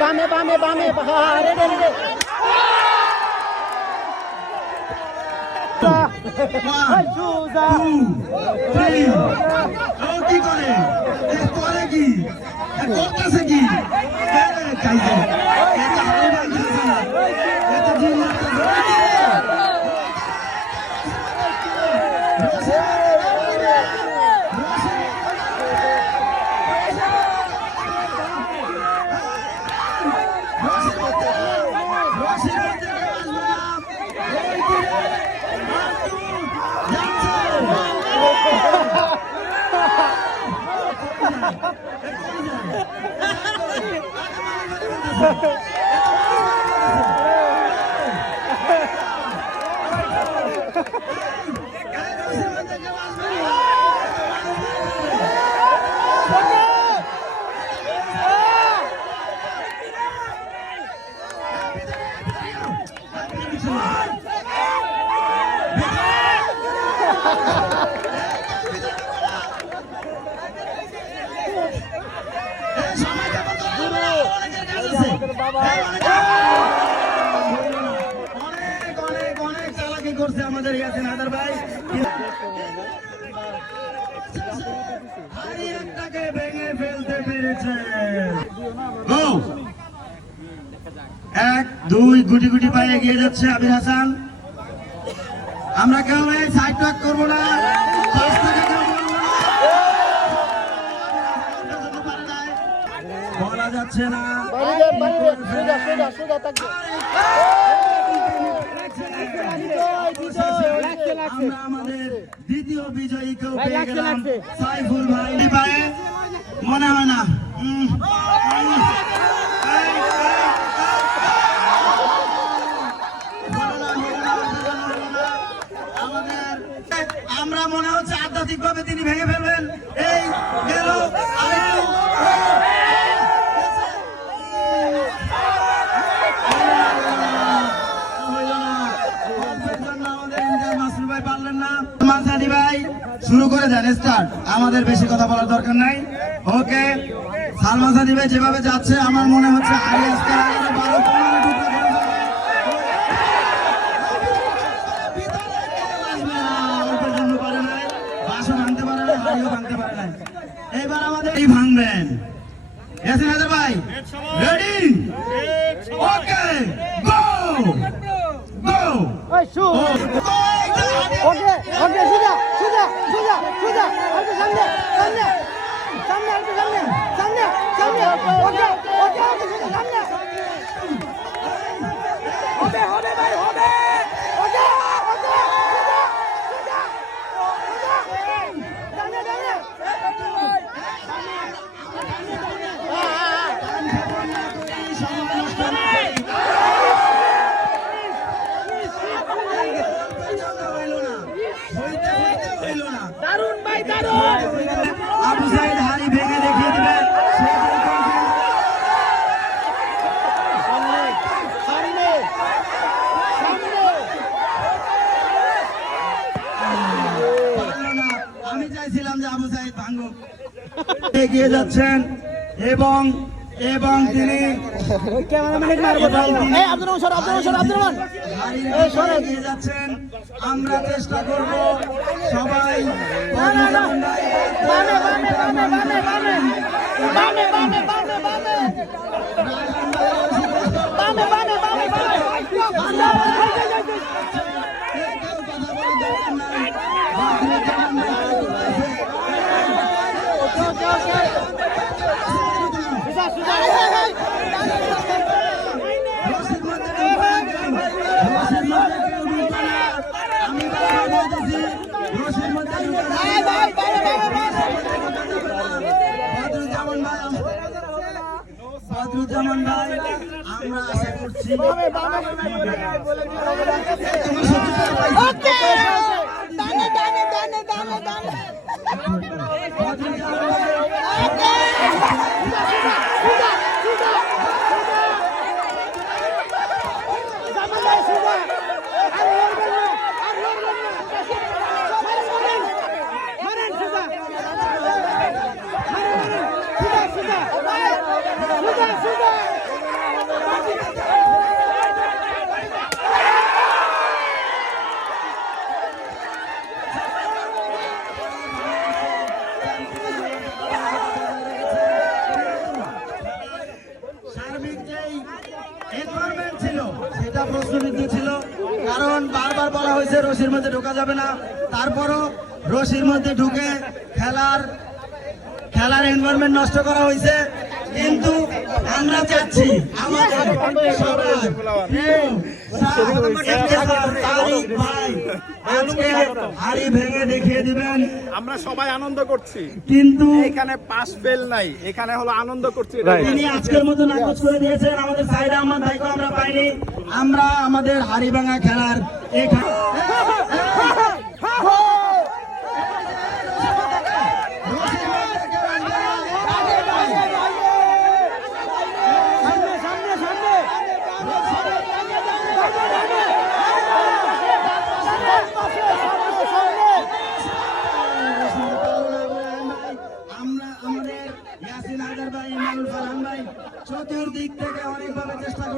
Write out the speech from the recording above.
বামে বামে বামে কি করে করে কি করতেছে কি করছে আমাদের ইয়াসিন হায়দার ভাই একটাকে ভেঙে ফেলতে পেরেছে। 1-2 গুটি গুটি পায়ে এগিয়ে যাচ্ছে আবির হাসান। আমরা কেউ সাইড ট্র্যাক করবো না, বলা যাচ্ছে না। আমরা আমাদের দ্বিতীয় বিজয়ীকেও পেয়ে গেলাম, সাইফুল ভাই। পায়ে মনে হয় না আমরা মনে হচ্ছে আধ্যাত্মিক ভাবে তিনি ভেঙে ফেলবেন। এই গেল শুরু করে দেন, স্টার্ট। আমাদের বেশি কথা বলার দরকার নাই। ওকে, সালমান সাদি ভাই যেভাবে যাচ্ছে আমার মনে হচ্ছে এবার আমাদের ভাঙবেন। ইয়াসিন হায়দার ভাই রেডি? ওকে, গো গো। ওকে ওকে সোজা সোজা সোজা সোজা আরে সামনে সামনে সামনে আরে সামনে সামনে সামনে ওকে ওকে ওকে সোজা সামনে হবে হবে ভাই হবে ওকে ওকে সোজা সোজা সামনে সামনে দারুন ভাই দারুন। আবু সাইদ হাড়ি ভেঙে দেখিয়ে দিবেন। আমি চাইছিলাম যে আবু সাইদ ভাঙুক। এগিয়ে যাচ্ছেন এবং এবং তিনি এগিয়ে যাচ্ছেন। আমরা চেষ্টা করব সবাই বদরুজ্জামান ভাই, আমরা আশা করছি হয়েছে, রশির মধ্যে ঢোকা যাবে না। তারপরও রশির মধ্যে ঢুকে খেলার এনভায়রনমেন্ট নষ্ট করা হয়েছে। কিন্তু আমরা চাচ্ছি আমাদের সবার প্রিয় তারিক ভাই আজকে হাড়ি ভেঙে দেখিয়ে দিবেন। আমরা সবাই আনন্দ করছি, কিন্তু এখানে পাস বেল নাই, এখানে হলো আনন্দ করছি। তিনি আজকের মতো নাকচ করে দিয়েছেন। আমাদের সাইড আহমদ ভাইকে আমরা পাইনি। আমরা আমাদের হাড়ি ভাঙা খেলার এখানে আমরা আমাদের ইয়াসিন হায়দার ভাই, ইমানুল ফারহান ভাই চতুর্দিক থেকে অনেকভাবে চেষ্টা করছি।